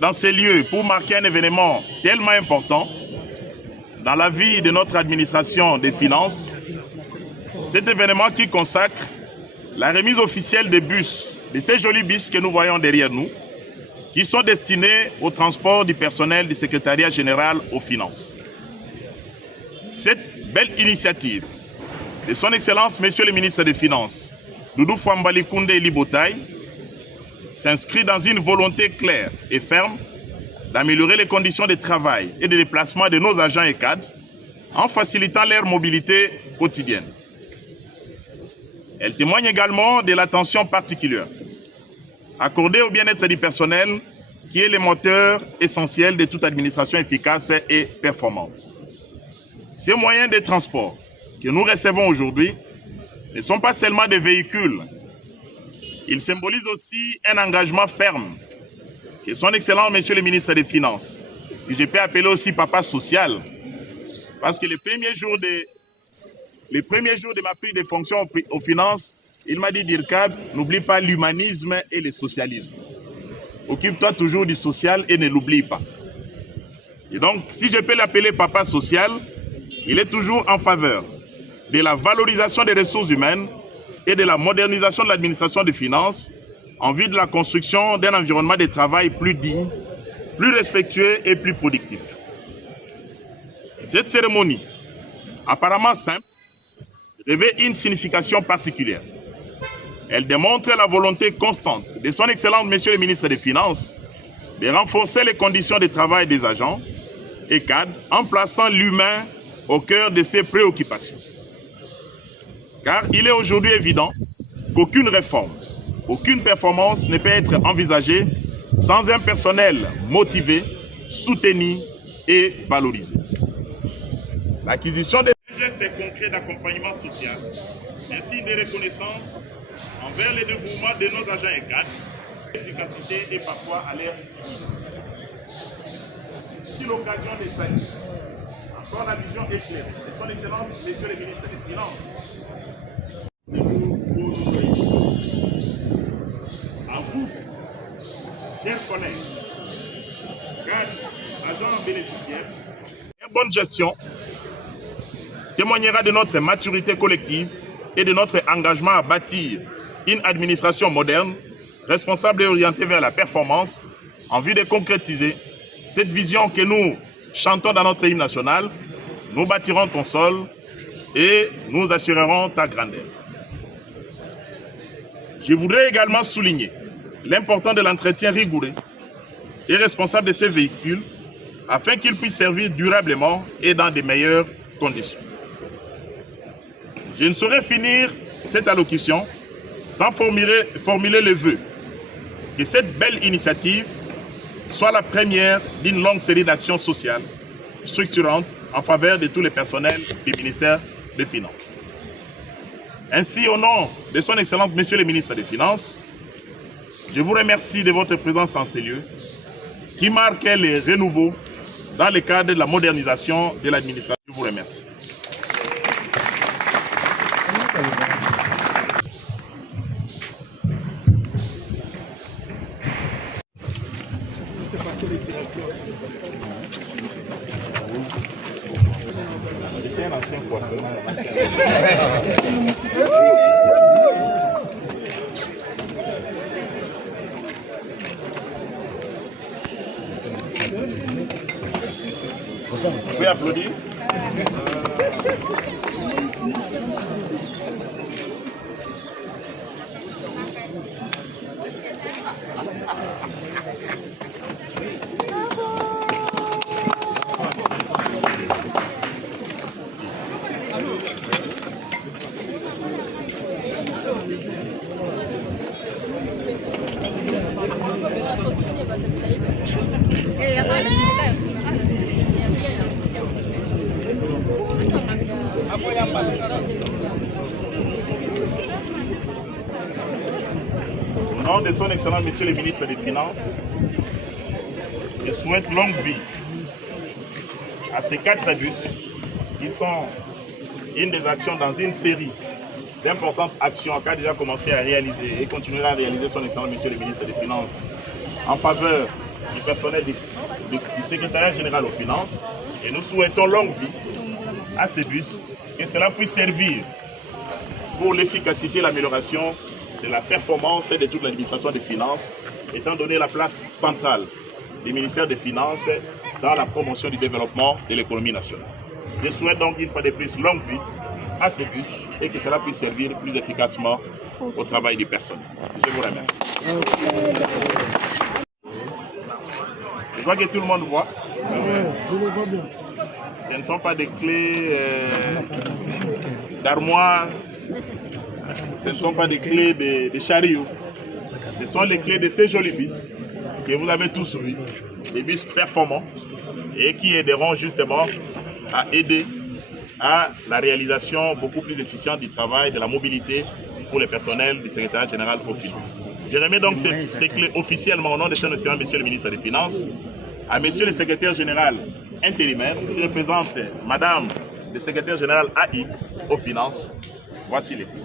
dans ces lieux pour marquer un événement tellement important dans la vie de notre administration des finances. Cet événement qui consacre la remise officielle des bus, de ces jolis bus que nous voyons derrière nous, qui sont destinés au transport du personnel du secrétariat général aux finances. Cette belle initiative de son Excellence, Monsieur le ministre des Finances, Doudou Fouambali Koundé Libotaï, s'inscrit dans une volonté claire et ferme d'améliorer les conditions de travail et de déplacement de nos agents et cadres en facilitant leur mobilité quotidienne. Elle témoigne également de l'attention particulière accordée au bien-être du personnel qui est le moteur essentiel de toute administration efficace et performante. Ces moyens de transport que nous recevons aujourd'hui ne sont pas seulement des véhicules. Ils symbolisent aussi un engagement ferme que son Excellence Monsieur le ministre des Finances, que je peux appeler aussi papa social, parce que les premiers jours de ma prise de fonction aux finances, il m'a dit, Dirkab, n'oublie pas l'humanisme et le socialisme. Occupe-toi toujours du social et ne l'oublie pas. Et donc, si je peux l'appeler papa social, il est toujours en faveur de la valorisation des ressources humaines et de la modernisation de l'administration des finances en vue de la construction d'un environnement de travail plus digne, plus respectueux et plus productif. Cette cérémonie, apparemment simple, revêt une signification particulière. Elle démontre la volonté constante de son Excellence Monsieur le ministre des Finances de renforcer les conditions de travail des agents et cadres en plaçant l'humain au cœur de ses préoccupations. Car il est aujourd'hui évident qu'aucune réforme, aucune performance ne peut être envisagée sans un personnel motivé, soutenu et valorisé. L'acquisition des gestes concrets d'accompagnement social, ainsi de reconnaissance envers les dévouements de nos agents et cadres, l'efficacité et parfois à l'air. Si l'occasion de saluer encore la vision éclairée de son Excellence, Monsieur le ministre des Finances, à vous, chers collègues, cadres, agents bénéficiaires, une bonne gestion témoignera de notre maturité collective et de notre engagement à bâtir une administration moderne, responsable et orientée vers la performance, en vue de concrétiser cette vision que nous chantons dans notre hymne national. Nous bâtirons ton sol et nous assurerons ta grandeur. Je voudrais également souligner l'importance de l'entretien rigoureux et responsable de ces véhicules afin qu'ils puissent servir durablement et dans de meilleures conditions. Je ne saurais finir cette allocution sans formuler le vœu que cette belle initiative soit la première d'une longue série d'actions sociales structurantes en faveur de tous les personnels du ministère des Finances. Ainsi, au nom de son Excellence, Monsieur le ministre des Finances, je vous remercie de votre présence en ces lieux qui marquent les renouveaux dans le cadre de la modernisation de l'administration. Je vous remercie. J'étais un ancien coiffeur. Vous pouvez applaudir. Au nom de son Excellence Monsieur le ministre des Finances, je souhaite longue vie à ces 4 bus qui sont une des actions dans une série d'importantes actions qu'a déjà commencé à réaliser et continuera à réaliser son Excellence Monsieur le ministre des Finances en faveur du personnel du secrétariat général aux finances et nous souhaitons longue vie à ces bus, que cela puisse servir pour l'efficacité et l'amélioration de la performance de toute l'administration des finances, étant donné la place centrale du ministère des Finances dans la promotion du développement de l'économie nationale. Je souhaite donc une fois de plus longue vie à ces bus et que cela puisse servir plus efficacement au travail du personnel. Je vous remercie. Je vois que tout le monde voit. Ce ne sont pas des clés d'armoire, ce ne sont pas des clés de chariot, ce sont les clés de ces jolis bus que vous avez tous vus, des bus performants et qui aideront justement à aider à la réalisation beaucoup plus efficiente du travail, de la mobilité pour le personnel du secrétariat général aux finances. Je remets donc ces clés officiellement au nom de son excellence, monsieur le ministre des Finances, à monsieur le secrétaire général intérimaire qui représente madame le secrétaire général AI aux finances. Voici les clés.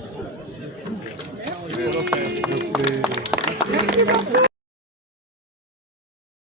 Merci beaucoup.